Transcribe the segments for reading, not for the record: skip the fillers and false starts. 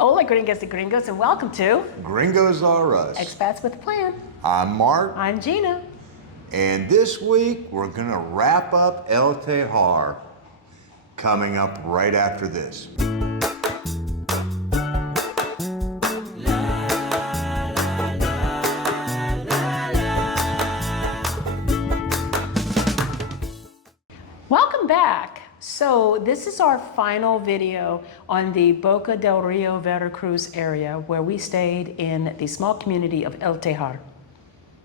Hola, gringas and gringos, and welcome to Gringos Are Us. Expats with a Plan. I'm Mark. I'm Gina. And this week, we're gonna wrap up El Tejar, coming up right after this. Welcome back. So this is our final video on the Boca del Rio, Veracruz area where we stayed in the small community of El Tejar.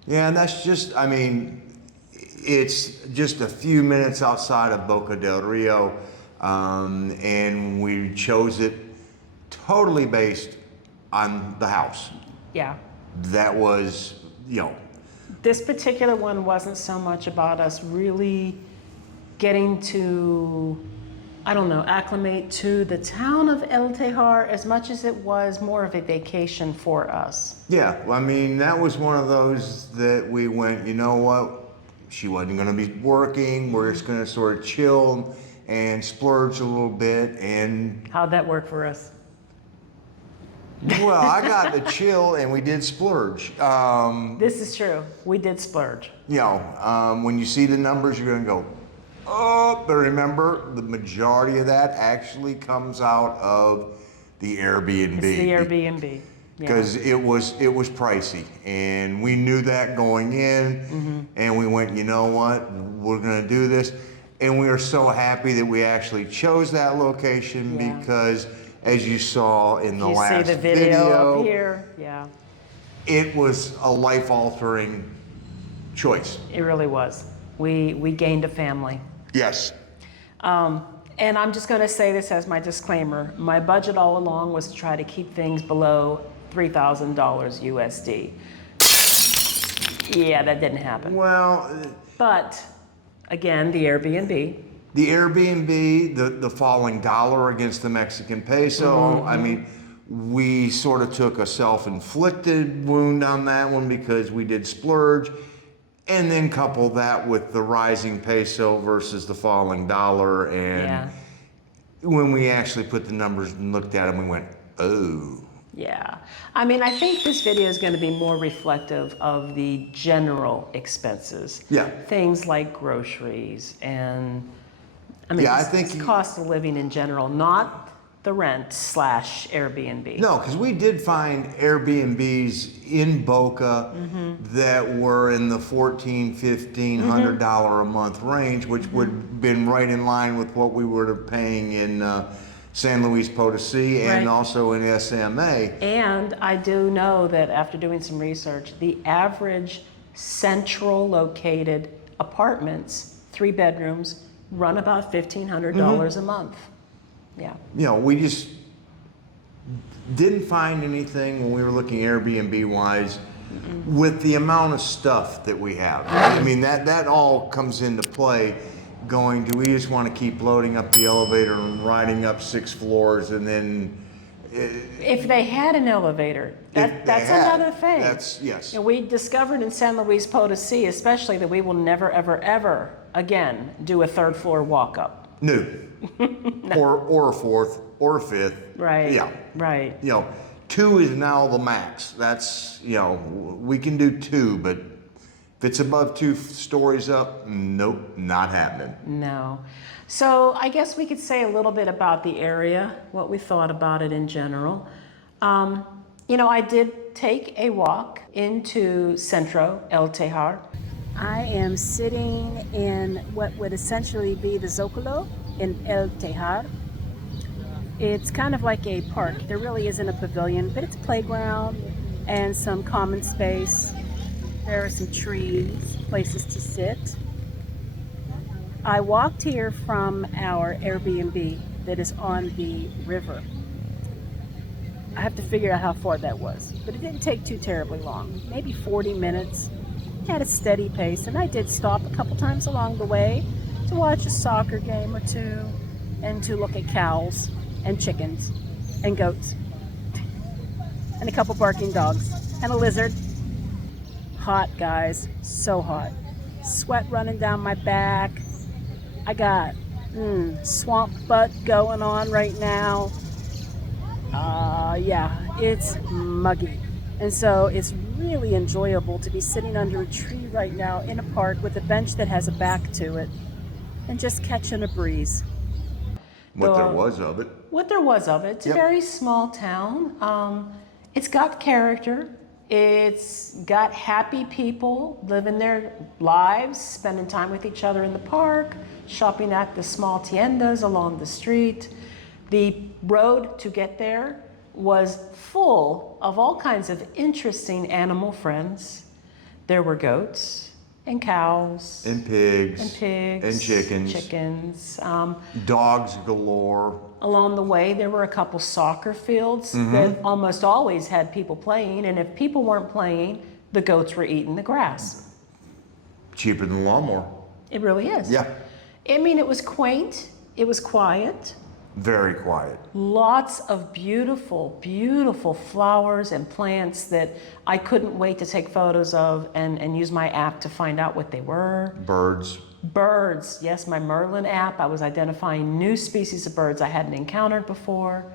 Yeah, and that's just, it's just a few minutes outside of Boca del Rio, and we chose it totally based on the house. Yeah. That was, This particular one wasn't so much about us really getting to, acclimate to the town of El Tejar as much as it was more of a vacation for us. Yeah, that was one of those that we went, you know what, she wasn't gonna be working, we're just gonna sort of chill and splurge a little bit. And how'd that work for us? Well, I got to chill and we did splurge. This is true, we did splurge. When you see the numbers, you're gonna go, oh, but remember, the majority of that actually comes out of the Airbnb. It's the Airbnb. Because it was pricey, and we knew that going in, and we went, you know what, we're gonna do this, and we are so happy that we actually chose that location because, as you saw in the last video, you see the video up here, it was a life-altering choice. It really was. We gained a family. Yes. And I'm just gonna say this as my disclaimer. My budget all along was to try to keep things below $3,000 USD. Yeah, that didn't happen. Well, but again, the Airbnb. The Airbnb, the falling dollar against the Mexican peso. We sort of took a self-inflicted wound on that one because we did splurge. And then couple that with the rising peso versus the falling dollar. And when we actually put the numbers and looked at them, we went, oh. Yeah. I think this video is going to be more reflective of the general expenses. Yeah. Things like groceries and, I think cost of living in general, not the rent / Airbnb. No, because we did find Airbnbs in Boca that were in the $1,400, $1,500 a month range, which would have been right in line with what we were paying in San Luis Potosi and also in SMA. And I do know that after doing some research, the average central located apartments, 3 bedrooms, run about $1,500 a month. Yeah. We just didn't find anything when we were looking Airbnb wise with the amount of stuff that we have. That all comes into play. Do we just want to keep loading up the elevator and riding up 6 floors and then... If they had an elevator, that's another thing. Yes. We discovered in San Luis Potosi especially that we will never, ever, ever again do a 3rd floor walk up. No. Or a 4th or a 5th. Right. Yeah. Right. 2 is now the max. That's, we can do 2, but if it's above 2 stories up, nope, not happening. No. So I guess we could say a little bit about the area, what we thought about it in general. I did take a walk into Centro El Tejar. I am sitting in what would essentially be the Zocalo in El Tejar. It's kind of like a park. There really isn't a pavilion, but it's a playground and some common space. There are some trees, places to sit. I walked here from our Airbnb that is on the river. I have to figure out how far that was, but it didn't take too terribly long, maybe 40 minutes. Had a steady pace, and I did stop a couple times along the way to watch a soccer game or two and to look at cows and chickens and goats and a couple barking dogs and a lizard. Hot, guys, so hot. Sweat running down my back. I got swamp butt going on right now. Yeah, it's muggy. And so it's really enjoyable to be sitting under a tree right now in a park with a bench that has a back to it and just catching a breeze. What there The was of it. What there was of it. It's a Yep. very small town. It's got character. It's got happy people living their lives, spending time with each other in the park, shopping at the small tiendas along the street. The road to get there was full of all kinds of interesting animal friends. There were goats and cows And pigs. and pigs And chickens. chickens. Dogs galore. Along the way, there were a couple soccer fields that almost always had people playing, and if people weren't playing, the goats were eating the grass. Cheaper than a lawnmower. It really is. Yeah. I mean, it was quaint, it was quiet, Very quiet. lots of beautiful, beautiful flowers and plants that I couldn't wait to take photos of and use my app to find out what they were. Birds. Birds, yes, my Merlin app, I was identifying new species of birds I hadn't encountered before.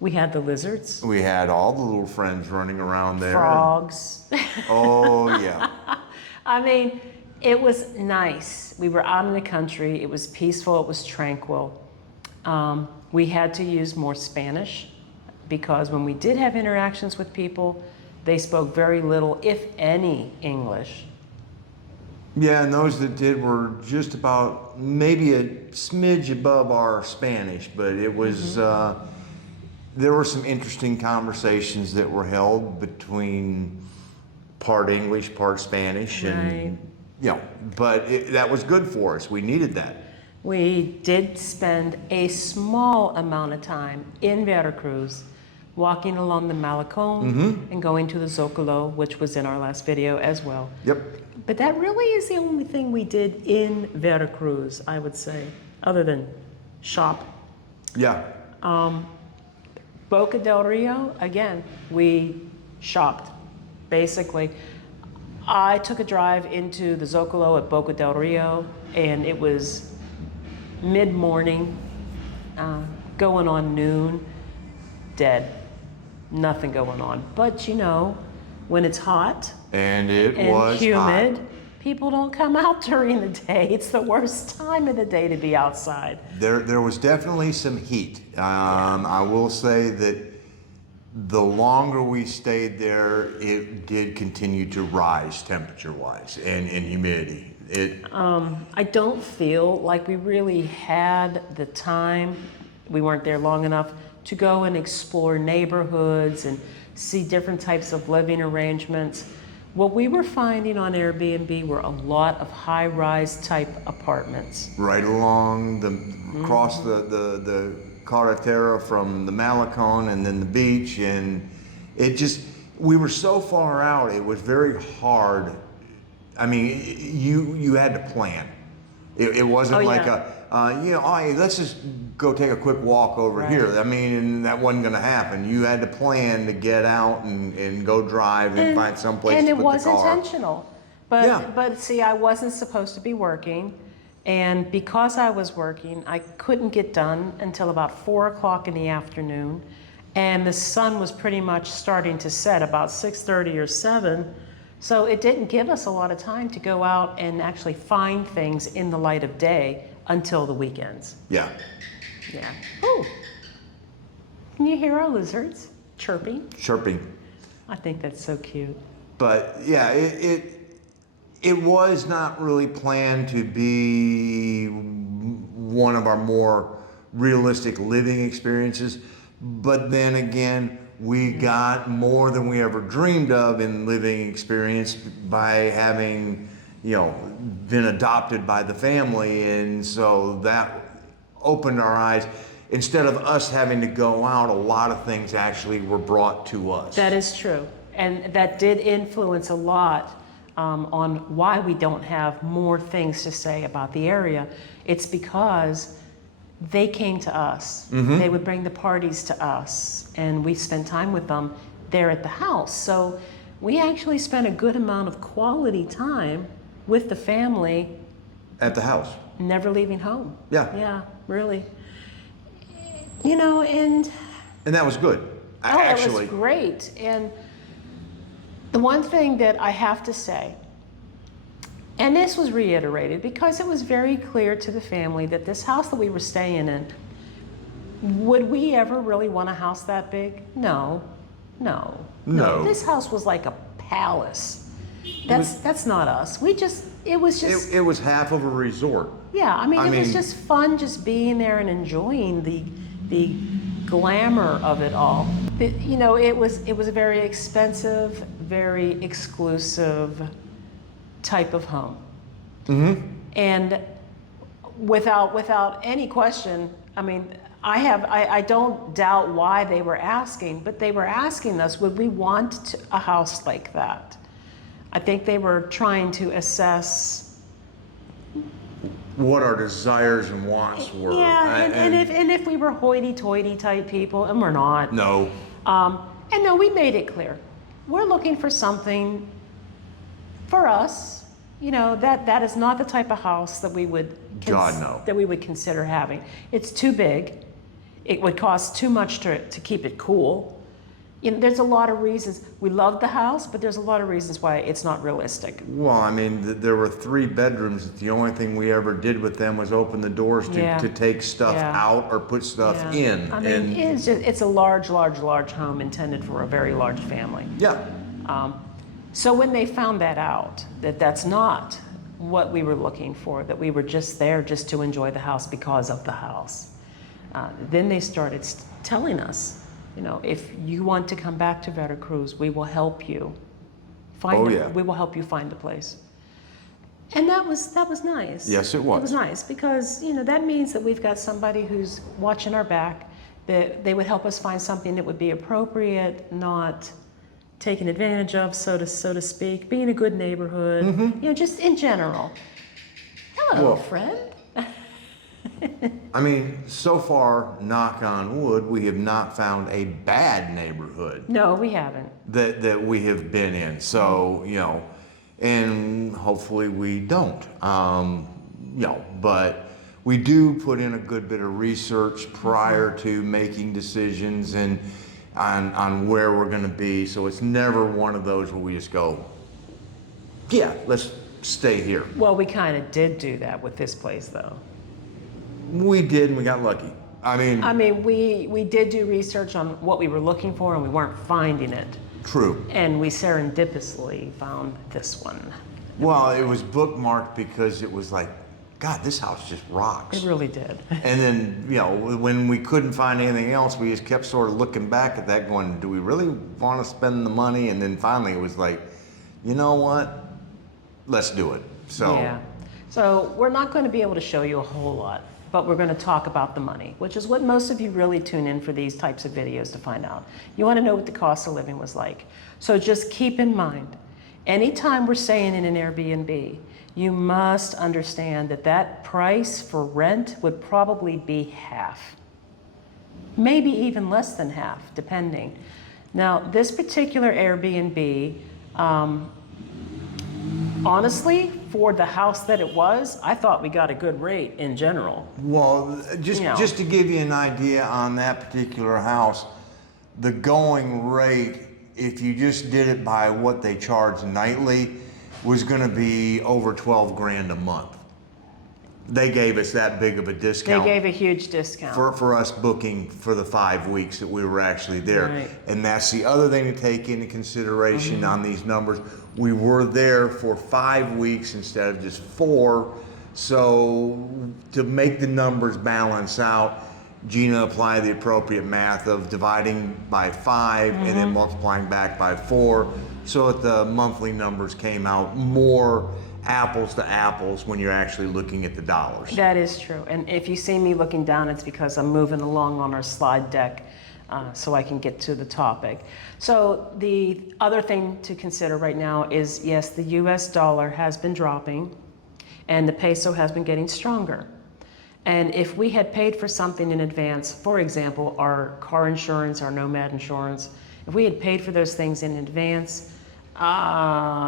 We had the lizards, We had all the little friends running around there. frogs. Oh, yeah. I mean, it was nice. We were out in the country, it was peaceful, it was tranquil. We had to use more Spanish because when we did have interactions with people, they spoke very little, if any, English. Yeah, and those that did were just about maybe a smidge above our Spanish, but it was, there were some interesting conversations that were held between part English, part Spanish, and, Right. you know, but that was good for us. We needed that. We did spend a small amount of time in Veracruz walking along the Malecón and going to the Zocalo, which was in our last video as well. Yep. But that really is the only thing we did in Veracruz, I would say, other than shop. Yeah. Boca del Rio, again, we shopped, basically. I took a drive into the Zocalo at Boca del Rio, and it was mid-morning, going on noon, dead. Nothing going on. But you know, when it's hot And it and was humid, hot. people don't come out during the day. It's the worst time of the day to be outside. There was definitely some heat. I will say that the longer we stayed there, it did continue to rise temperature-wise and humidity. I don't feel like we really had the time, we weren't there long enough, to go and explore neighborhoods and see different types of living arrangements. What we were finding on Airbnb were a lot of high-rise type apartments. Right along across the carretera from the Malecón and then the beach, and we were so far out, it was very hard. I mean, you had to plan. It wasn't like hey, let's just go take a quick walk over here. I mean, and that wasn't going to happen. You had to plan to get out and go drive and find someplace And to it put was the car. intentional. But see, I wasn't supposed to be working. And because I was working, I couldn't get done until about 4 o'clock in the afternoon. And the sun was pretty much starting to set about 6:30 or 7. So it didn't give us a lot of time to go out and actually find things in the light of day until the weekends. Yeah. Yeah. Oh, can you hear our lizards chirping? Chirping. I think that's so cute. But yeah, it was not really planned to be one of our more realistic living experiences. But then again, we got more than we ever dreamed of in living experience by having, been adopted by the family. And so that opened our eyes. Instead of us having to go out, a lot of things actually were brought to us. That is true. And that did influence a lot on why we don't have more things to say about the area. It's because they came to us. They would bring the parties to us, and we spent time with them there at the house. So we actually spent a good amount of quality time with the family. At the house. Never leaving home. Yeah. Yeah, really. And And that was good. Oh, it Actually, was great. And the one thing that I have to say, and this was reiterated because it was very clear to the family that this house that we were staying in, would we ever really want a house that big? No, no, No. This house was like a palace. That's not us. It was just, it was half of a resort. yeah, I mean, I it was mean- just fun just being there and enjoying the glamour of it all. You know, it was a very expensive, very exclusive type of home. And without any question, I mean, I don't doubt why they were asking, but they were asking us, would we want a house like that? I think they were trying to assess. What our desires and wants were. Yeah, and if we were hoity-toity type people, and we're not. No. And no, we made it clear. We're looking for something for us. You know, that is not the type of house that we would God, no. that we would consider having. It's too big. It would cost too much to keep it cool. You know, there's a lot of reasons. We love the house, but there's a lot of reasons why it's not realistic. Well, I mean, there were 3 bedrooms. The only thing we ever did with them was open the doors to take stuff Yeah. out or put stuff Yeah. in. I mean, it's a large home intended for a very large family. Yeah. So when they found that out, that that's not what we were looking for, that we were just there just to enjoy the house because of the house, then they started telling us, you know, if you want to come back to Veracruz, we will help you we will help you find a place. And that was nice. Yes, it was. It was nice because, you know, that means that we've got somebody who's watching our back, that they would help us find something that would be appropriate, not taken advantage of, so to speak, being a good neighborhood, you know, just in general. Hello, Well, friend. I mean, so far, knock on wood, we have not found a bad neighborhood No, we haven't. that we have been in. So, you know, and hopefully we don't. You know, but we do put in a good bit of research prior to making decisions and on where we're going to be. So it's never one of those where we just go, yeah, let's stay here. Well, we kind of did do that with this place, though. We did, and we got lucky. I mean, We did do research on what we were looking for, and we weren't finding it. true. And we serendipitously found this one. Well, it was bookmarked because it was like, God, this house just rocks. It really did. And then, you know, when we couldn't find anything else, we just kept sort of looking back at that going, do we really want to spend the money? And then finally it was like, you know what? Let's do it. So, Yeah. So we're not going to be able to show you a whole lot, but we're going to talk about the money, which is what most of you really tune in for these types of videos to find out. You want to know what the cost of living was like. So just keep in mind, anytime we're staying in an Airbnb, you must understand that that price for rent would probably be half, maybe even less than half, depending. Now, this particular Airbnb, honestly, for the house that it was, I thought we got a good rate in general. well, just to give you an idea on that particular house, the going rate, if you just did it by what they charge nightly, was going to be over 12 grand a month. They gave us that big of a They discount. gave a huge discount. For us booking for the 5 weeks that we were actually there. Right. And that's the other thing to take into consideration on these numbers. We were there for 5 weeks instead of just 4. So to make the numbers balance out, Gina applied the appropriate math of dividing by 5 and then multiplying back by 4 so that the monthly numbers came out more apples to apples when you're actually looking at the dollars. That is true. And if you see me looking down, it's because I'm moving along on our slide deck so I can get to the topic. So the other thing to consider right now is, yes, the US dollar has been dropping and the peso has been getting stronger. And if we had paid for something in advance, for example, our car insurance, our nomad insurance, if we had paid for those things in advance,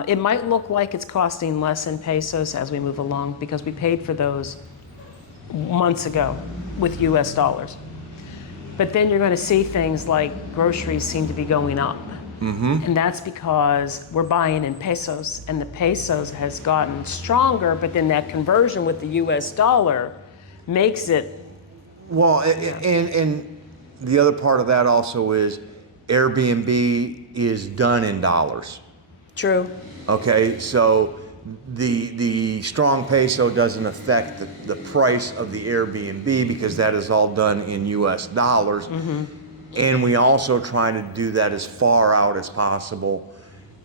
it might look like it's costing less in pesos as we move along because we paid for those months ago with US dollars. But then you're going to see things like groceries seem to be going up. And that's because we're buying in pesos, and the pesos has gotten stronger, but then that conversion with the US dollar makes it. Well, and the other part of that also is Airbnb is done in dollars. True. Okay, so the strong peso doesn't affect the price of the Airbnb because that is all done in US dollars. And we also try to do that as far out as possible,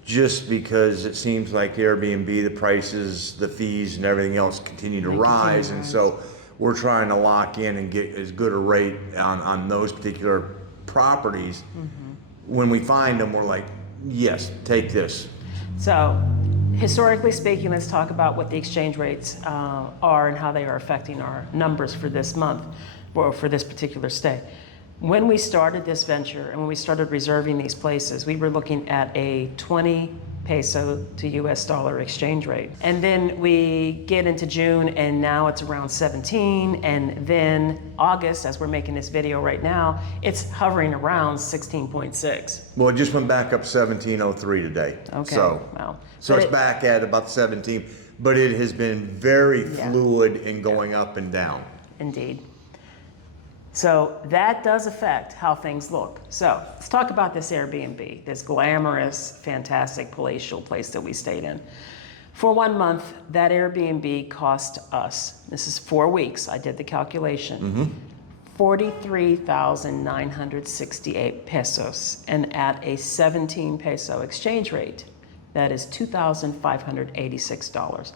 just because it seems like Airbnb, the prices, the fees, and everything else continue to rise. And so we're trying to lock in and get as good a rate on those particular properties. When we find them, we're like, yes, take this. So, historically speaking, let's talk about what the exchange rates are and how they are affecting our numbers for this month, or for this particular stay. When we started this venture and when we started reserving these places, we were looking at a 20 peso to US dollar exchange rate. And then we get into June and now it's around 17. And then August, as we're making this video right now, it's hovering around 16.6. Well, it just went back up 1703 today. Okay, So, wow. so But it's back at about 17, but it has been very Yeah. fluid in going up and down. Indeed. So that does affect how things look. So let's talk about this Airbnb, this glamorous, fantastic palatial place that we stayed in. For 1 month, that Airbnb cost us, this is 4 weeks, I did the calculation, 43,968 pesos. And at a 17 peso exchange rate, that is $2,586.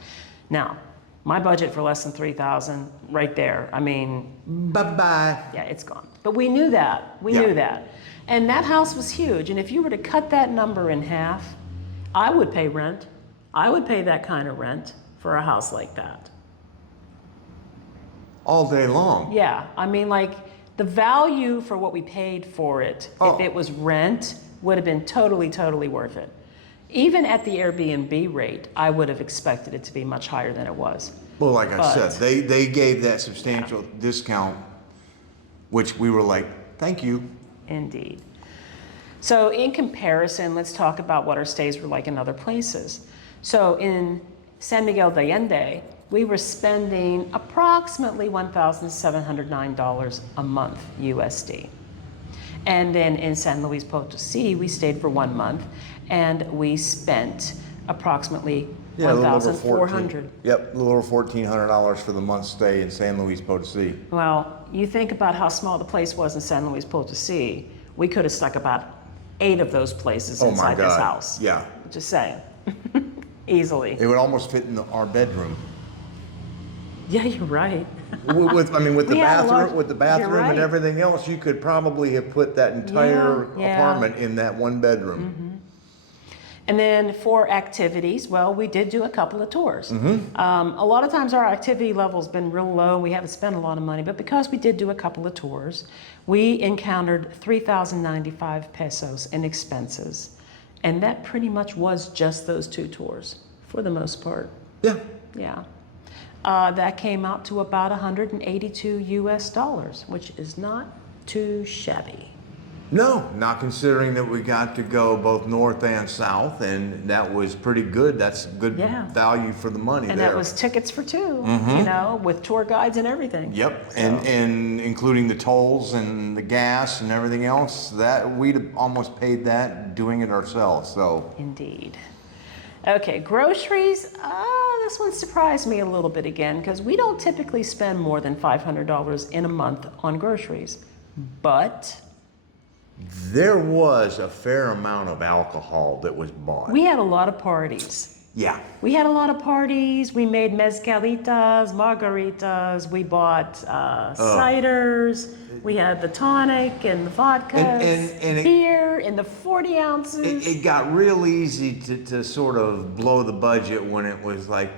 Now, my budget for less than 3,000, right there. I mean, Bye-bye. yeah, it's gone. But we knew that. We knew that. And that house was huge. And if you were to cut that number in half, I would pay rent. I would pay that kind of rent for a house like that. All day long. Yeah, I mean, like, the value for what we paid for it, if it was rent, would have been totally, totally worth it. Even at the Airbnb rate, I would have expected it to be much higher than it was. Well, like I But- said, they gave that substantial discount, which we were like, thank you. Indeed. So in comparison, let's talk about what our stays were like in other places. So in San Miguel de Allende, we were spending approximately $1,709 a month USD. And then in San Luis Potosí, we stayed for 1 month and we spent approximately Yeah, a little over $1,400. Yep, a little over $1,400 for the month stay in San Luis Potosí. Well, you think about how small the place was in San Luis Potosí. We could have stuck about 8 of those places Oh my inside this God. house. Yeah. Just saying. Easily. It would almost fit in our bedroom. Yeah, you're right. With the We had a bathroom, large- with the you're bathroom right. and everything else, you could probably have put that entire Yeah. apartment in that one bedroom. And then for activities, well, we did do a couple of tours. Mm-hmm. A lot of times our activity level's been real low. We haven't spent a lot of money, but because we did do a couple of tours, we encountered 3,095 pesos in expenses. And that pretty much was just those 2 tours for the most part. Yeah. Yeah. That came out to about 182 US dollars, which is not too shabby. No, not considering that we got to go both north and south, and that was pretty good. That's good Yeah. value for the money And there. that was tickets for 2, you know, with tour guides and everything. Yep, So, and including the tolls and the gas and everything else, that we'd almost paid that doing it ourselves, so. Indeed. Okay, groceries. This one surprised me a little bit again because we don't typically spend more than $500 in a month on groceries. But There was a fair amount of alcohol that was bought. we had a lot of parties. Yeah. We had a lot of parties. We made mezcalitas, margaritas. We bought ciders. We had the tonic and the vodkas, And it- beer in the 40 ounces. It got real easy to sort of blow the budget when it was like,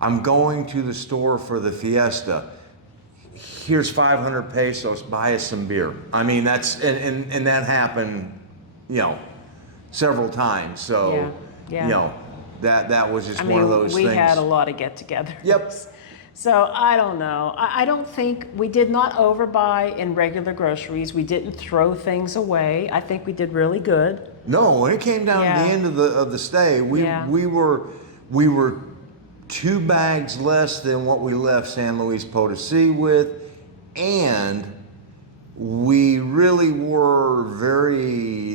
I'm going to the store for the fiesta. Here's 500 pesos, buy us some beer. I mean, and that happened, you know, several times. So, Yeah, yeah. you know, that was just I one of mean, those we things. had a lot of get-togethers. Yep. So I don't know. I don't think we did not overbuy in regular groceries. We didn't throw things away. I think we did really good. No, when it came down to Yeah. the end of the stay, Yeah. we were 2 bags less than what we left San Luis Potosi with, and we really were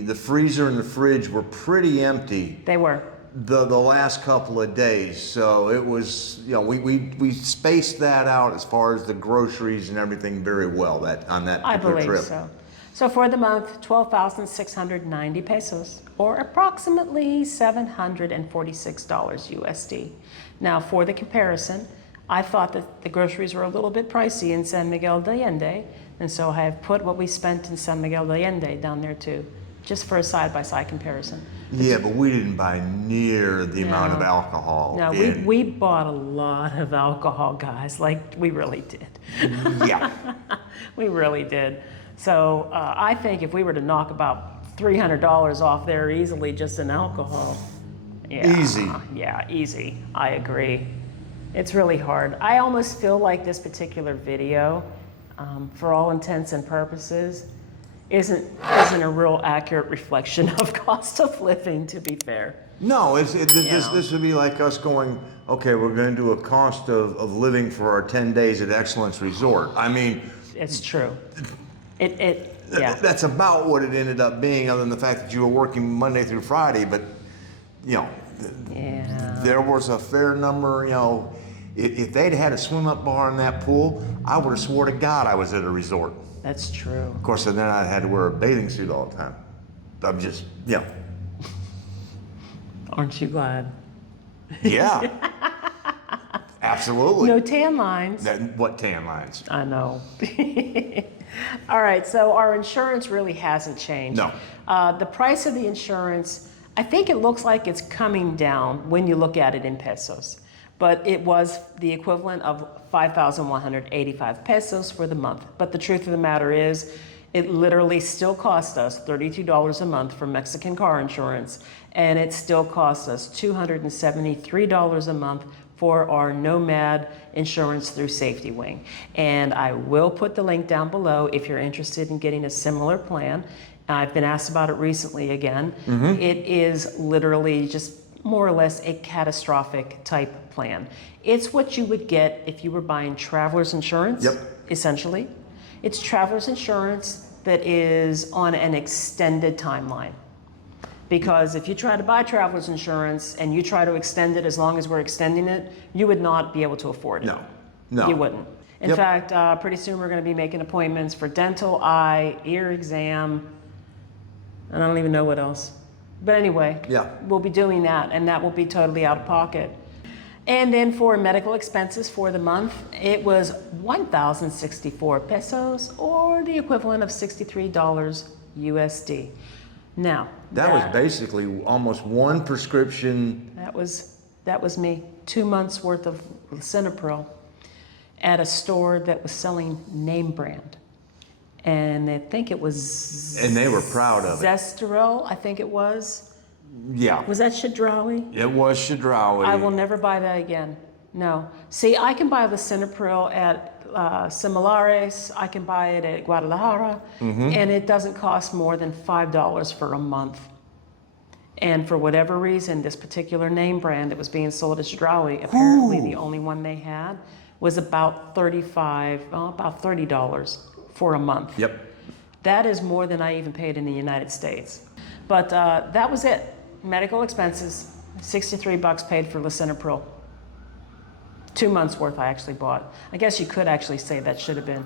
the freezer and the fridge were pretty empty They were. the last couple of days. So it was, we spaced that out as far as the groceries and everything very well on that I particular believe trip. so. So for the month, 12,690 pesos, or approximately $746 USD. Now, for the comparison, I thought that the groceries were a little bit pricey in San Miguel de Allende, and so I have put what we spent in San Miguel de Allende down there too, just for a side-by-side comparison. Yeah, but we didn't buy near the amount of No. alcohol. No, in- we bought a lot of alcohol, guys, like we really did. Yeah. We really did. So I think if we were to knock about $300 off there easily just in alcohol. Yeah, Easy. Yeah, easy. I agree. It's really hard. I almost feel like this particular video, for all intents and purposes, isn't a real accurate reflection of cost of living, to be fair. No, this Yeah. would be like us going, okay, we're going to do a cost of living for our 10 days at Excellence Resort. I mean, It's true. Yeah. that's about what it ended up being, other than the fact that you were working Monday through Friday. But, Yeah. there was a fair number, if they'd had a swim up bar in that pool, I would have swore to God I was at a resort. That's true. Of course, then I had to wear a bathing suit all the time. I'm just, Aren't you glad? yeah. Absolutely. No tan lines. What tan lines? I know. All right, so our insurance really hasn't changed. No. The price of the insurance, I think it looks like it's coming down when you look at it in pesos. But it was the equivalent of 5,185 pesos for the month. But the truth of the matter is, it literally still cost us $32 a month for Mexican car insurance, and it still costs us $273 a month for our Nomad insurance through Safety Wing. And I will put the link down below if you're interested in getting a similar plan. I've been asked about it recently again. It is literally just more or less a catastrophic type plan. It's what you would get if you were buying traveler's insurance, Yep. essentially. It's traveler's insurance that is on an extended timeline. Because if you try to buy traveler's insurance and you try to extend it as long as we're extending it, you would not be able to afford it. No. You wouldn't. In Yep. fact, pretty soon we're going to be making appointments for dental, eye, ear exam, and I don't even know what else. But anyway, Yeah. we'll be doing that, and that will be totally out of pocket. And then for medical expenses for the month, it was 1,064 pesos, or the equivalent of $63 USD. Now, That was basically almost one prescription. that was me. 2 months worth of Lisinopril at a store that was selling name brand. And I think it was... And they were proud of it. Zesteril, I think it was. Yeah. Was that Shadrawi? It was Shadrawi. I will never buy that again. No. See, I can buy Lisinopril at Similares. I can buy it at Guadalajara. And it doesn't cost more than $5 for a month. And for whatever reason, this particular name brand that was being sold at Shadrawi, apparently the only one they had, was about $30 for a month. Yep. That is more than I even paid in the United States. But that was it. Medical expenses, $63 paid for Lisinopril. 2 months worth I actually bought. I guess you could actually say that should have been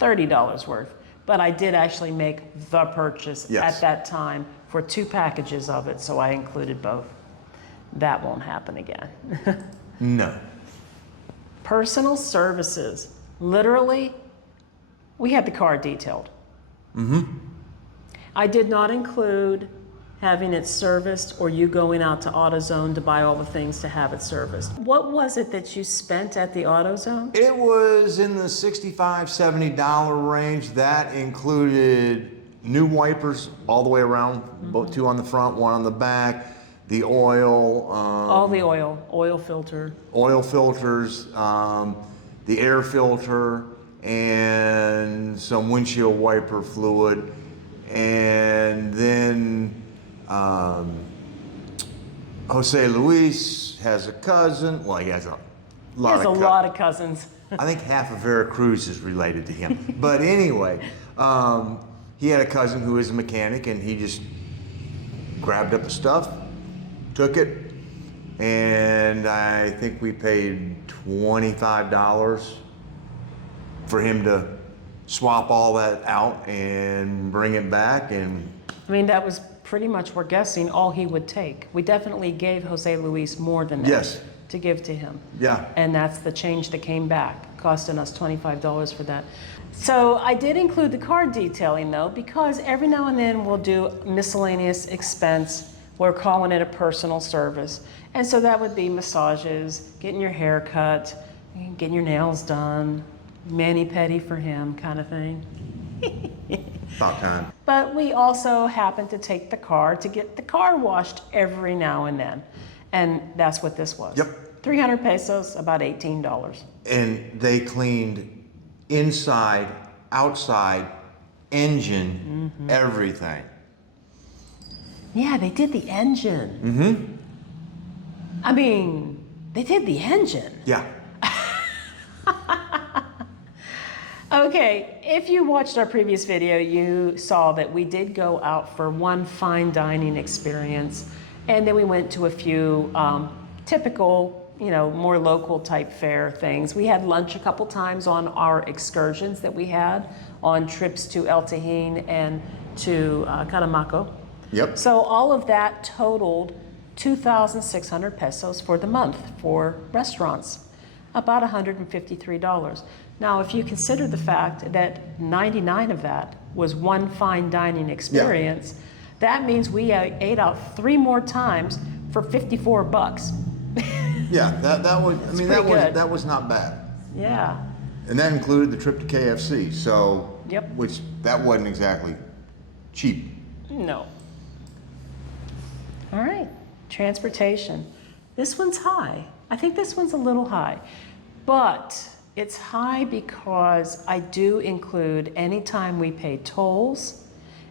$30 worth. But I did actually make the purchase Yes. at that time for 2 packages of it, so I included both. That won't happen again. No. Personal services. Literally, we had the car detailed. I did not include having it serviced or you going out to AutoZone to buy all the things to have it serviced. What was it that you spent at the AutoZone? It was in the $65, $70 range. That included new wipers all the way around, both 2 on the front, 1 on the back, the oil, All the oil filter. oil filters, the air filter, and some windshield wiper fluid, and then Jose Luis has a cousin. Well, he has a lot There's of a lot of cousins. I think half of Veracruz is related to him. But anyway, he had a cousin who is a mechanic, and he just grabbed up the stuff, took it, and I think we paid $25 for him to swap all that out and bring it back. And I mean, that was pretty much, we're guessing, all he would take. We definitely gave Jose Luis more than that Yes. to give to him. Yeah. And that's the change that came back, costing us $25 for that. So I did include the car detailing though, because every now and then we'll do miscellaneous expense. We're calling it a personal service. And so that would be massages, getting your hair cut, getting your nails done, mani-pedi for him kind of thing. about time. But we also happen to take the car to get the car washed every now and then. And that's what this was. Yep. 300 pesos, about $18. And they cleaned inside, outside, engine, everything. Yeah, they did the engine. I mean, they did the engine. Yeah. Okay, if you watched our previous video, you saw that we did go out for one fine dining experience, and then we went to a few typical, more local type fare things. We had lunch a couple times on our excursions that we had on trips to El Tajín and to Catemaco. Yep. So all of that totaled 2,600 pesos for the month for restaurants, about $153. Now, if you consider the fact that 99 of that was one fine dining experience, that means we ate out 3 more times for $54. Yeah, that was. I mean, pretty good. that was not bad. Yeah. And that included the trip to KFC. So. Yep. Which that wasn't exactly cheap. No. All right. Transportation. This one's high. I think this one's a little high, but it's high because I do include any time we pay tolls,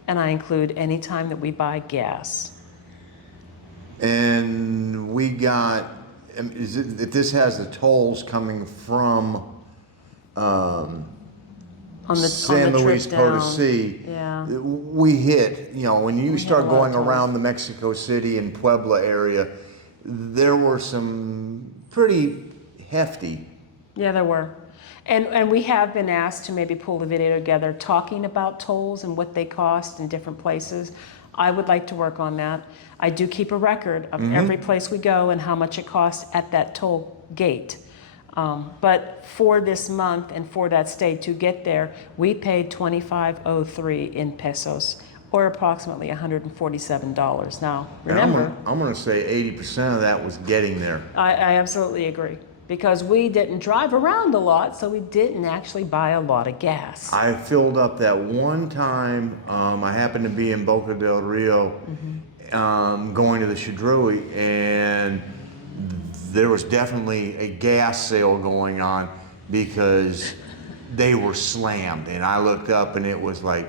and I include any time that we buy gas. And we got. If this has the tolls coming from On the San trip Luis down. Potosí, Yeah. we hit. When you hit start a lot of going tolls. around the Mexico City and Puebla area, there were some pretty hefty. Yeah, there were. And we have been asked to maybe pull the video together talking about tolls and what they cost in different places. I would like to work on that. I do keep a record of every place we go and how much it costs at that toll gate. But for this month and for that stay to get there, we paid $25.03 in pesos, or approximately $147. Now, remember, I'm going to say 80% of that was getting there. I absolutely agree. Because we didn't drive around a lot, so we didn't actually buy a lot of gas. I filled up that one time. I happened to be in Boca del Rio, going to the Shadrui, and there was definitely a gas sale going on because they were slammed. And I looked up, and it was like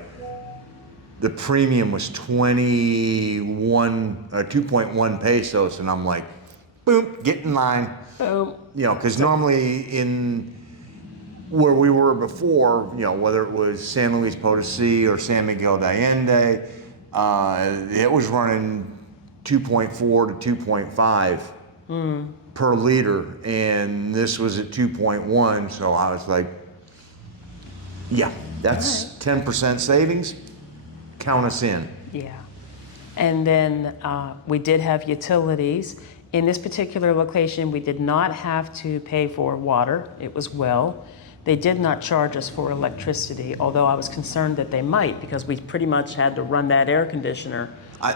the premium was 2.1 pesos, and I'm like, boom, get in line. Boom. Because normally in where we were before, whether it was San Luis Potosí or San Miguel de Allende, it was running 2.4 to 2.5 per liter, and this was at 2.1. So I was like, yeah, that's 10% savings. Count us in. Yeah. And then we did have utilities. In this particular location, we did not have to pay for water. It was well. They did not charge us for electricity, although I was concerned that they might, because we pretty much had to run that air conditioner.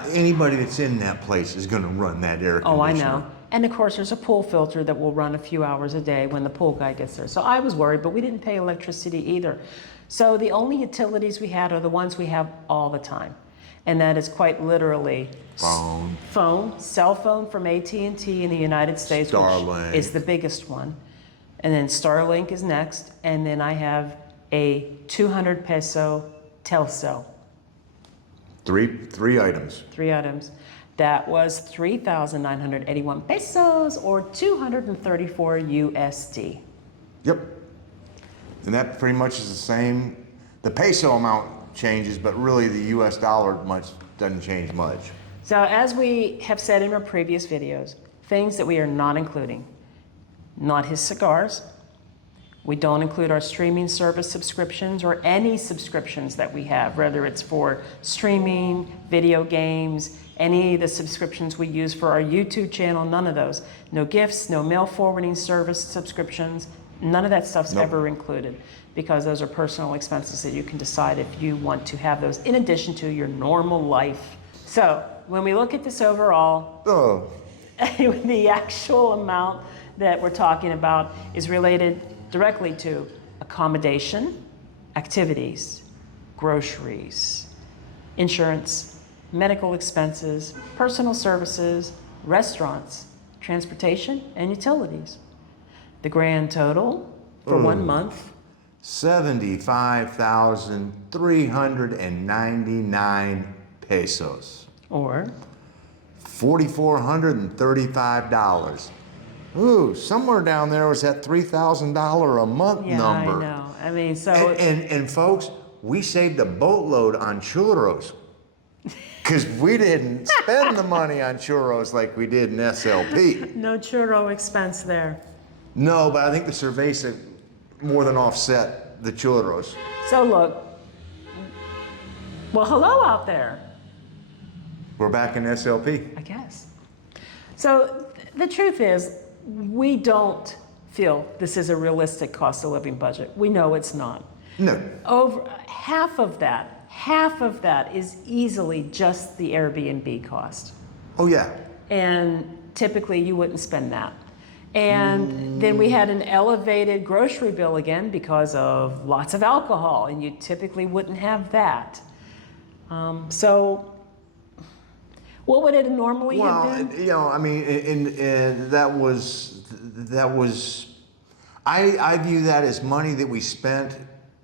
Anybody that's in that place is going to run that air conditioner. Oh, I know. And of course, there's a pool filter that will run a few hours a day when the pool guy gets there. So I was worried, but we didn't pay electricity either. So the only utilities we had are the ones we have all the time. And that is quite literally Phone. cell phone from AT&T in the United States, Starlink. which is the biggest one. And then Starlink is next. And then I have a 200 peso Telcel. Three items. 3 items. That was 3,981 pesos or 234 USD. Yep. And that pretty much is the same. The peso amount changes, but really the US dollar doesn't change much. So as we have said in our previous videos, things that we are not including, not his cigars. We don't include our streaming service subscriptions or any subscriptions that we have, whether it's for streaming, video games, any of the subscriptions we use for our YouTube channel, none of those. No gifts, no mail forwarding service subscriptions, none of that stuff's ever included because those are personal expenses that you can decide if you want to have those in addition to your normal life. So when we look at this overall, the actual amount that we're talking about is related directly to accommodation, activities, groceries, insurance, medical expenses, personal services, restaurants, transportation, and utilities. The grand total for 1 month, 75,399 pesos. or $4,435. Ooh, somewhere down there was that $3,000 a month yeah, number. I know. I mean, so And folks, we saved a boatload on churros because we didn't spend the money on churros like we did in SLP. no churro expense there. No, but I think the cerveza more than offset the churros. So look, well, hello out there. We're back in SLP. I guess. So the truth is, we don't feel this is a realistic cost of living budget. We know it's not. No. Over half of that is easily just the Airbnb cost. Oh, yeah. And typically you wouldn't spend that. And then we had an elevated grocery bill again because of lots of alcohol, and you typically wouldn't have that. So what would it normally have been? You know, I mean, and that was, I view that as money that we spent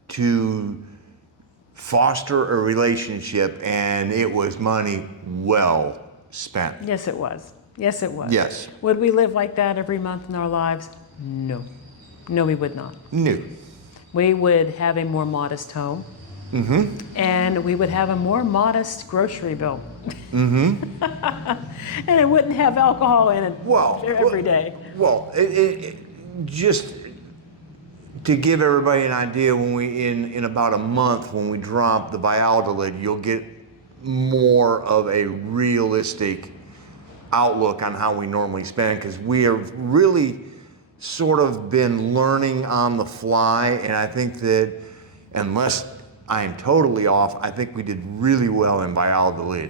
to foster a relationship, and it was money well spent. Yes, it was. Yes, it was. Yes. Would we live like that every month in our lives? No. No, we would not. No. We would have a more modest home. Mm-hmm. And we would have a more modest grocery bill. Mm-hmm. And it wouldn't have alcohol in it every day. Well, just to give everybody an idea, when we in about a month, when we drop the Valladolid, you'll get more of a realistic outlook on how we normally spend, because we have really sort of been learning on the fly, and I think that unless I am totally off, I think we did really well in Valladolid.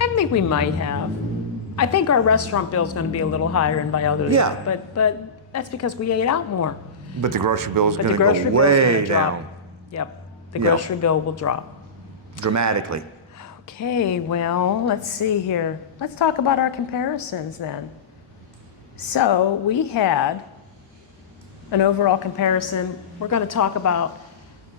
I think we might have. I think our restaurant bill is going to be a little higher in Valladolid. Yeah. But that's because we ate out more. But the grocery bill is But going the to grocery go bill is way going to drop. down Yep. The Yeah. grocery bill will drop. dramatically. Okay, well, let's see here. Let's talk about our comparisons then. So we had an overall comparison. We're going to talk about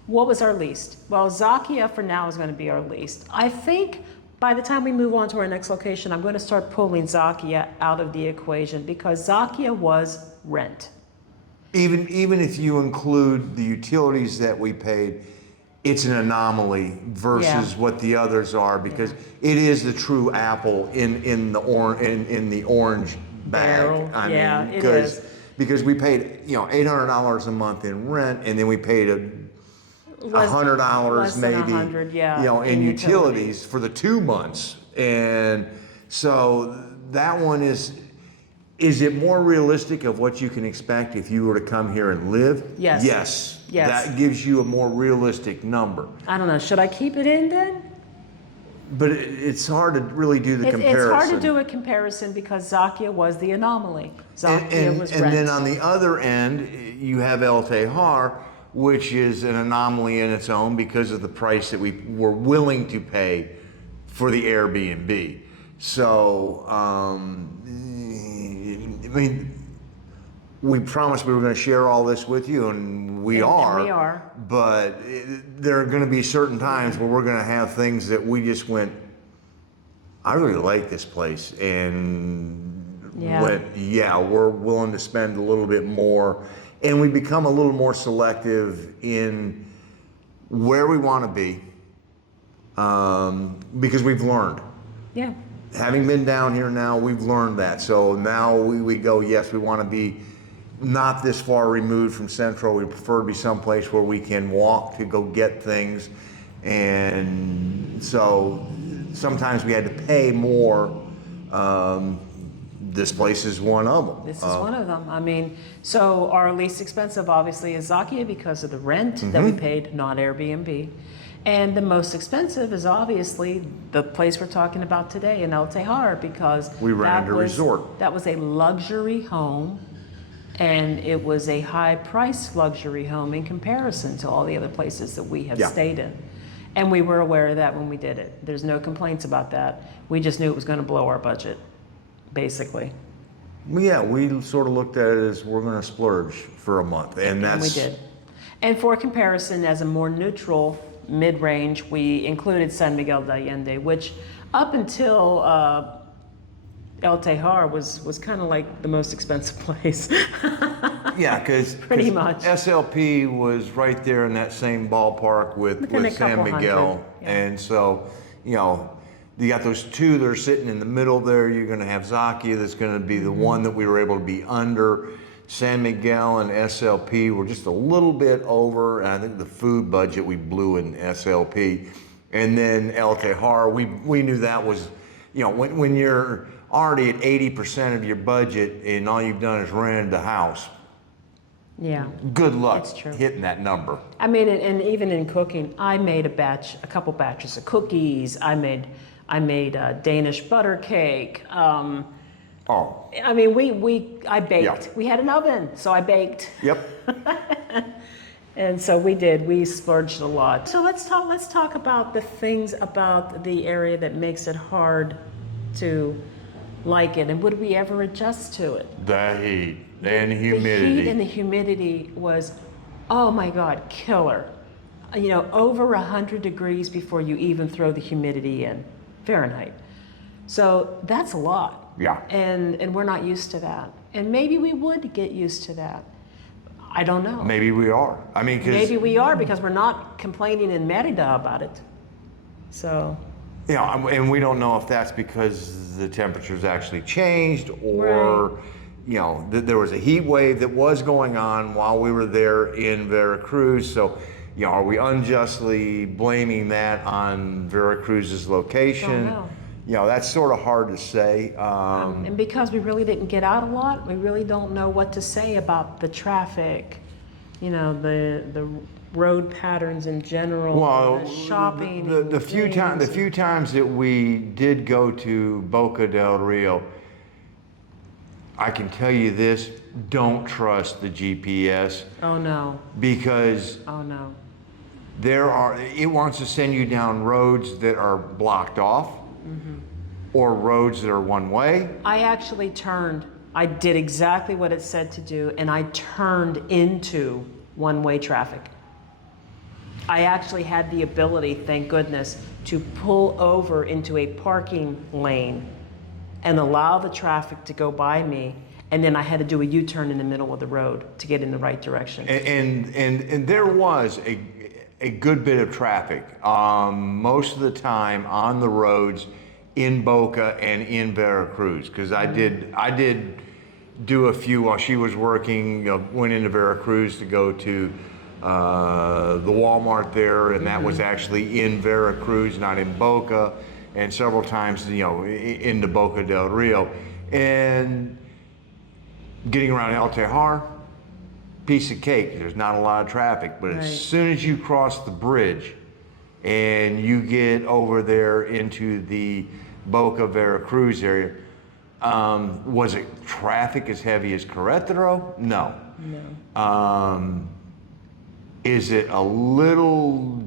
what was our least. Well, Zakia for now is going to be our least. I think by the time we move on to our next location, I'm going to start pulling Zakia out of the equation because Zakia was rent. Even if you include the utilities that we paid, it's an anomaly versus what the others are, because it is the true apple in the orange bag. Barrel. I Yeah, mean, it is. because we paid $800 a month in rent, and then we paid $100 less than maybe, $100, yeah, in in utilities for the 2 months, and so that one is. Is it more realistic of what you can expect if you were to come here and live? Yes. Yes. Yes. That gives you a more realistic number. I don't know. Should I keep it in then? But it's hard to really do the comparison. It's hard to do a comparison because Zakia was the anomaly. Zakia was and rent. then on the other end, you have El Tejar, which is an anomaly in its own because of the price that we were willing to pay for the Airbnb. So, I mean, we promised we were going to share all this with you, and we are. And we are. But there are going to be certain times where we're going to have things that we just went, I really like this place, and we're willing to spend a little bit more, and we become a little more selective in where we want to be, because we've learned. Yeah. Having been down here now, we've learned that. So now we go, yes, we want to be not this far removed from Central. We prefer to be someplace where we can walk to go get things. And so sometimes we had to pay more. This place is one of them. This is one of them. I mean, so our least expensive obviously is Zakia because of the rent that we paid, not Airbnb. And the most expensive is obviously the place we're talking about today in El Tejar, because We rented a resort. That was a luxury home, and it was a high-priced luxury home in comparison to all the other places that we have stayed in. And we were aware of that when we did it. There's no complaints about that. We just knew it was going to blow our budget, basically. Yeah, we sort of looked at it as we're going to splurge for a month, and And we that's did. And for comparison, as a more neutral mid-range, we included San Miguel de Allende, which up until El Tejar was kind of like the most expensive place. yeah, because Pretty much. SLP was right there in that same ballpark with Within a San couple Miguel, hundred, yeah. and so you got those two that are sitting in the middle there. You're going to have Zakia, that's going to be the one that we were able to be under. San Miguel and SLP were just a little bit over, and I think the food budget we blew in SLP. And then El Tejar, we knew that was, when you're already at 80% of your budget and all you've done is rented the house, Yeah. good luck That's true. hitting that number. I mean, and even in cooking, I made a couple batches of cookies. I made Danish butter cake. Oh, I mean, I baked. Yeah. We had an oven, so I baked. yep. And so we did. We splurged a lot. So let's talk about the things about the area that makes it hard to like it. And would we ever adjust to it? The heat and The humidity. heat and the humidity was, oh my God, killer. Over 100 degrees before you even throw the humidity in, Fahrenheit. So that's a lot. Yeah. And we're not used to that. And maybe we would get used to that. I don't know. Maybe we are. I mean, Maybe we are, because we're not complaining in Merida about it. So, and we don't know if that's because the temperatures actually changed, or there was a heat wave that was going on while we were there in Veracruz. So, are we unjustly blaming that on Veracruz's location? Don't know. That's sort of hard to say. and because we really didn't get out a lot, we really don't know what to say about the traffic, the road patterns in general, the shopping. The few times that we did go to Boca del Rio, I can tell you this: don't trust the GPS, Oh no. because Oh no. it wants to send you down roads that are blocked off, or roads that are one way. I actually turned. I did exactly what it said to do, and I turned into one-way traffic. I actually had the ability, thank goodness, to pull over into a parking lane and allow the traffic to go by me, and then I had to do a U-turn in the middle of the road to get in the right direction. And there was a good bit of traffic most of the time on the roads in Boca and in Veracruz, because I did do a few while she was working. Went into Veracruz to go to the Walmart there, and that was actually in Veracruz, not in Boca, and several times into Boca del Rio, and getting around El Tejar, piece of cake. There's not a lot of traffic, but Right. as soon as you cross the bridge and you get over there into the Boca Veracruz area, was it traffic as heavy as Querétaro? No. Is it a little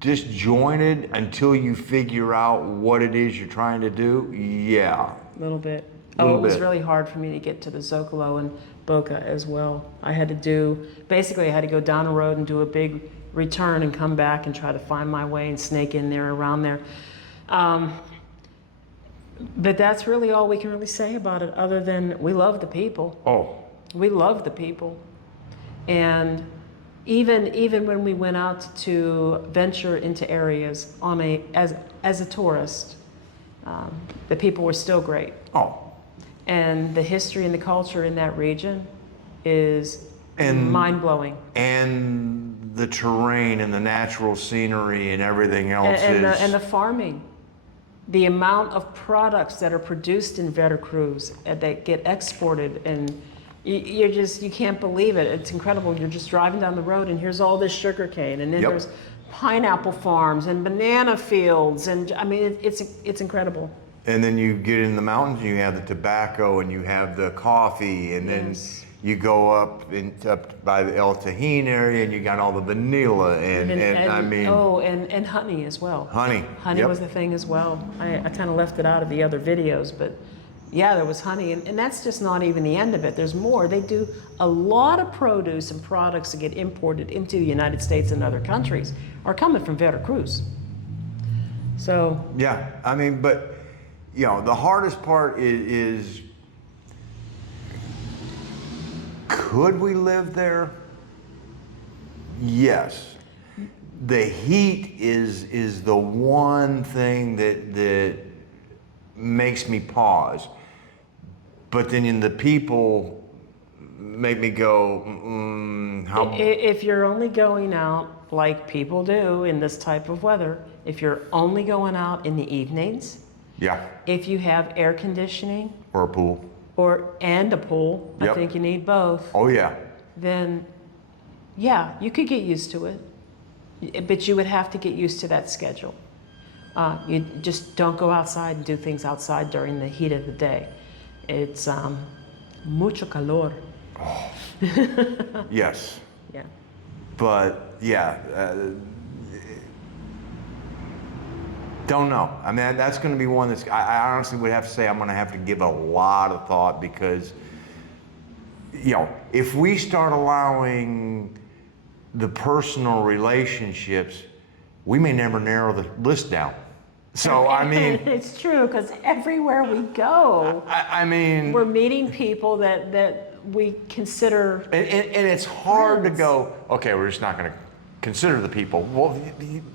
disjointed until you figure out what it is you're trying to do? Yeah. A little bit. Oh, it was really hard for me to get to the Zocalo and Boca as well. I had to go down the road and do a big return and come back and try to find my way and snake in there around there. But that's really all we can really say about it, other than we love the people. Oh. We love the people. And even when we went out to venture into areas as a tourist, the people were still great. Oh. And the history and the culture in that region is mind-blowing. And the terrain and the natural scenery and everything else And the farming. The amount of products that are produced in Veracruz that get exported, and you can't believe it. It's incredible. You're just driving down the road and here's all this sugar cane, and then there's pineapple farms and banana fields, and I mean it's incredible. And then you get in the mountains and you have the tobacco and you have the coffee, and then you go up by the El Tajín area and you got all the vanilla and honey as well. Honey. Honey was the thing as well. I kind of left it out of the other videos, but yeah, there was honey, and that's just not even the end of it. There's more. They do a lot of produce and products that get imported into the United States and other countries are coming from Veracruz. So yeah, I mean, but you know, the hardest part is could we live there? Yes. The heat is the one thing that makes me pause. But then the people make me go, how? If you're only going out like people do in this type of weather, if you're only going out in the evenings, if you have air conditioning or a pool, and a pool, I think you need both. Oh yeah. Then, yeah, you could get used to it, but you would have to get used to that schedule. You just don't go outside and do things outside during the heat of the day. It's mucho calor. Oh. Yes. Yeah. But yeah, don't know. I mean, that's going to be one that's, I honestly would have to say I'm going to have to give a lot of thought, because, you know, if we start allowing the personal relationships, we may never narrow the list down. So, I mean, it's true, because everywhere we go, I mean, we're meeting people that we consider. And it's hard to go, okay, we're just not going to consider the people. Well,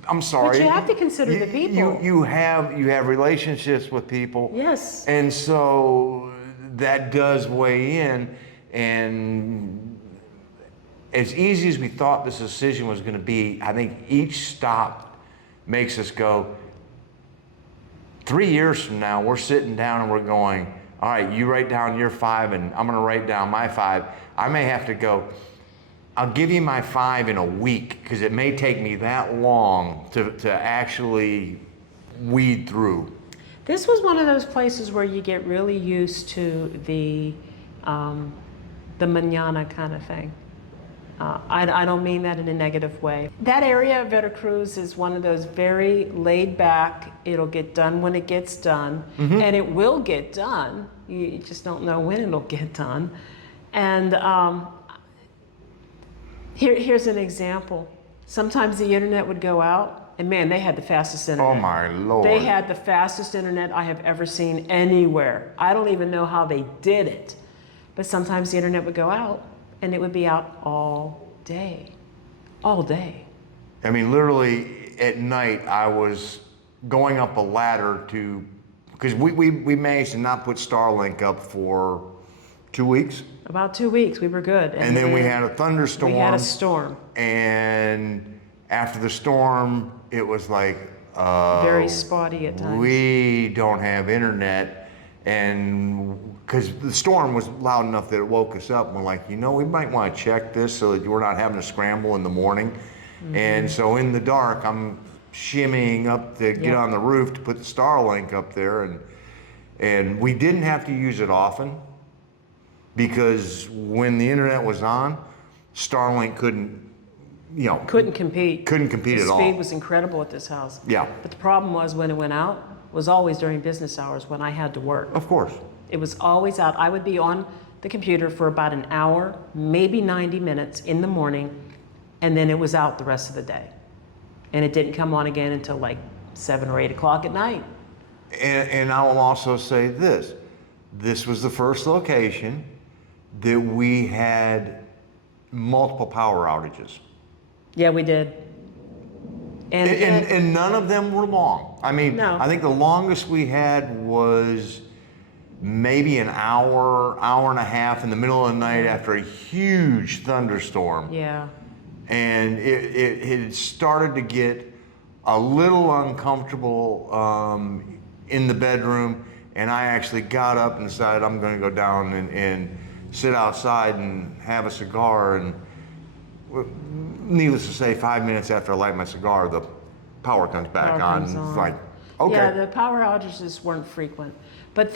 I'm sorry. But you have to consider the people. You have relationships with people. Yes. And so that does weigh in. And as easy as we thought this decision was going to be, I think each stop makes us go, 3 years from now, we're sitting down and we're going, all right, you write down your 5 and I'm going to write down my 5. I may have to go, I'll give you my 5 in a week, because it may take me that long to actually weed through. This was one of those places where you get really used to the mañana kind of thing. I don't mean that in a negative way. That area of Veracruz is one of those very laid back, it'll get done when it gets done, and it will get done. You just don't know when it'll get done. And here's an example. Sometimes the internet would go out, and man, they had the fastest internet. Oh my Lord. They had the fastest internet I have ever seen anywhere. I don't even know how they did it. But sometimes the internet would go out, and it would be out all day. All day. I mean, literally at night, I was going up a ladder because we managed to not put Starlink up for 2 weeks. About 2 weeks, we were good. And then we had a thunderstorm. We had a storm. And after the storm, it was like, very spotty at times. We don't have internet. And because the storm was loud enough that it woke us up. And we're like, we might want to check this so that we're not having to scramble in the morning. And so in the dark, I'm shimmying up to get on the roof to put the Starlink up there. And we didn't have to use it often, because when the internet was on, Starlink couldn't compete. Couldn't compete at all. The speed was incredible at this house. Yeah. But the problem was, when it went out, was always during business hours when I had to work. Of course. It was always out. I would be on the computer for about an hour, maybe 90 minutes in the morning, and then it was out the rest of the day. And it didn't come on again until like 7 or 8 o'clock at night. And I will also say this. This was the first location that we had multiple power outages. Yeah, we did. And none of them were long. I mean, No. I think the longest we had was maybe an hour, hour and a half in the middle of the night after a huge thunderstorm. Yeah. And it had started to get a little uncomfortable in the bedroom, and I actually got up and decided I'm going to go down and sit outside and have a cigar. And needless to say, 5 minutes after I light my cigar, the power comes back Power on. comes on. It's like, okay. Yeah, the power outages weren't frequent, but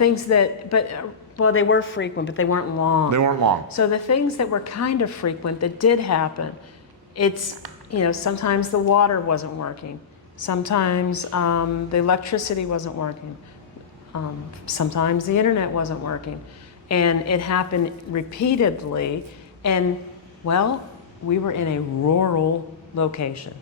well, they were frequent, but they weren't long. They weren't long. So the things that were kind of frequent that did happen, it's, sometimes the water wasn't working. Sometimes the electricity wasn't working. Sometimes the internet wasn't working. And it happened repeatedly. And, well, we were in a rural location.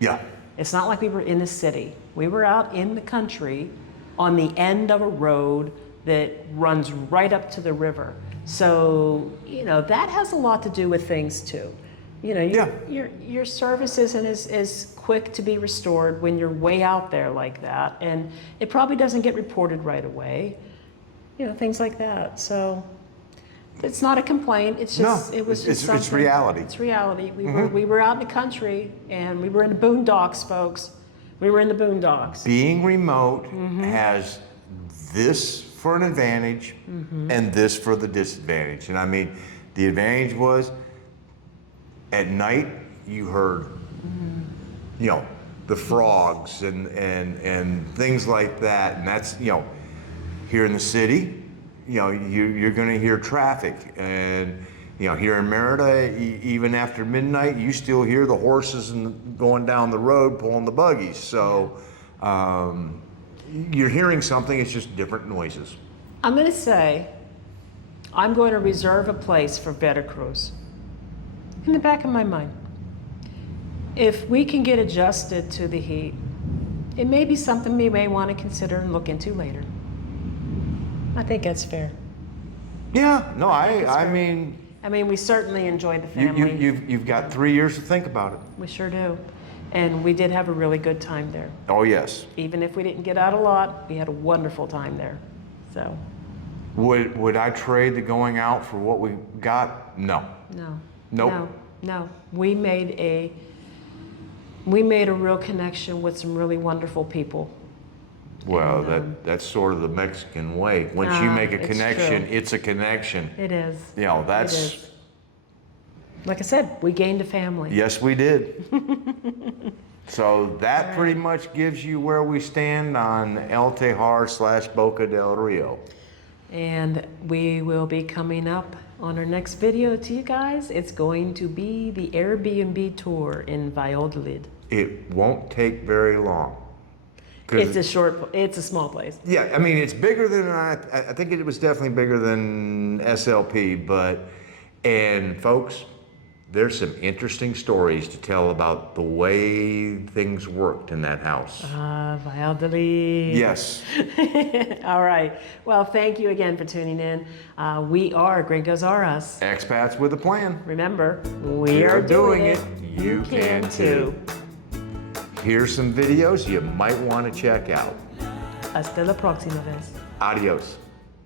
Yeah. It's not like we were in a city. We were out in the country on the end of a road that runs right up to the river. So, that has a lot to do with things too. Your service isn't as quick to be restored when you're way out there like that. And it probably doesn't get reported right away. Things like that. So it's not a complaint. It's just, No, it was just it's something. reality. It's reality. We were out in the country and we were in the boondocks, folks. We were in the boondocks. Being remote has this for an advantage and this for the disadvantage. And I mean, the advantage was at night you heard, the frogs and things like that. And that's, here in the city, you're going to hear traffic. And, here in Merida, even after midnight, you still hear the horses going down the road pulling the buggies. So you're hearing something, it's just different noises. I'm going to say, I'm going to reserve a place for Veracruz in the back of my mind. If we can get adjusted to the heat, it may be something we may want to consider and look into later. I think that's fair. Yeah, no, I mean, we certainly enjoyed the family. you've got 3 years to think about it. We sure do. And we did have a really good time there. Oh, yes. Even if we didn't get out a lot, we had a wonderful time there. So. Would I trade the going out for what we got? No. No. Nope. No. We made a real connection with some really wonderful people. Well, And, that's sort of the Mexican way. Once you make a it's connection, true. it's a connection. It is. That's... It is. Like I said, we gained a family. Yes, we did. So that pretty much gives you where we stand on El Tejar / Boca del Rio. And we will be coming up on our next video to you guys. It's going to be the Airbnb tour in Valladolid. It won't take very long. It's a small place. Yeah, it's bigger than, I think it was definitely bigger than SLP, and folks, there's some interesting stories to tell about the way things worked in that house. Valladolid. Yes. All right. Well, thank you again for tuning in. We are Gringos Are Us. Expats with a plan. Remember, we are doing it. You can too. Here's some videos you might want to check out. Hasta la próxima vez. Adios.